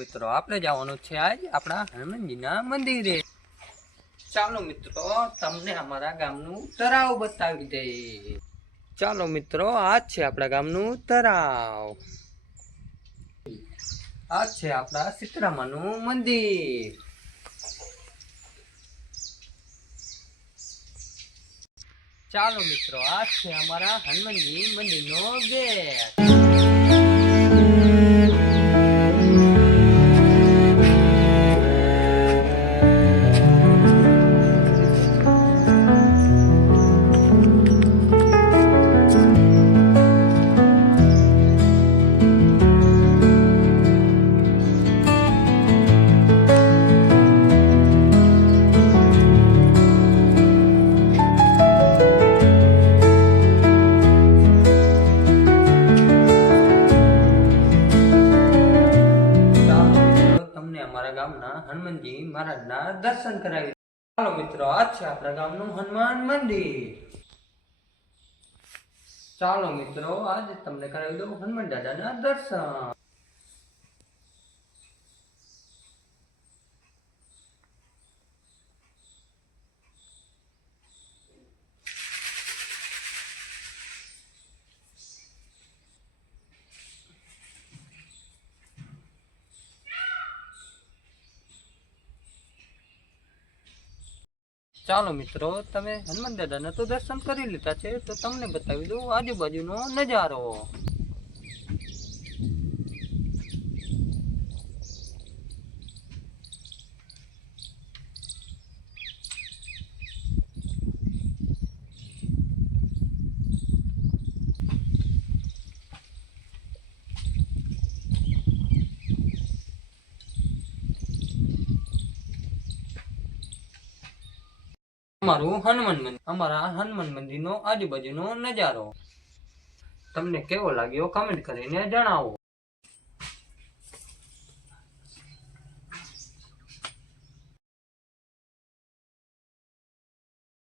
મિત્રો આપણે જવાનું છે આજ આપણા હનુમાનજીના મંદિરે। ચાલો મિત્રો તમને અમારા ગામનું તળાવ બતાવી દે। ચાલો મિત્રો આજ છે આપણા ગામનું તળાવ, આજ છે આપણા સીતરામાનું મંદિર। ચાલો મિત્રો આજ છે અમારા હનુમાનજી મંદિરનો ગેટ। અમારા ગામના હનુમાનજી મહારાજના દર્શન કરાવી। ચાલો મિત્રો આ છે આપણા ગામનું હનુમાન મંદિર। ચાલો મિત્રો આજે તમને કરાવી દઉં હનુમાન દાદાના દર્શન। ચાલો મિત્રો તમે હનુમાન દાદાના તો દર્શન કરી લીધા છે, તો તમને બતાવી દઉં આજુબાજુનો નજારો। અમારા હનુમાન મંદિરનો આજુબાજુનો નજારો તમને કેવો લાગ્યો કમેન્ટ કરીને જણાવો।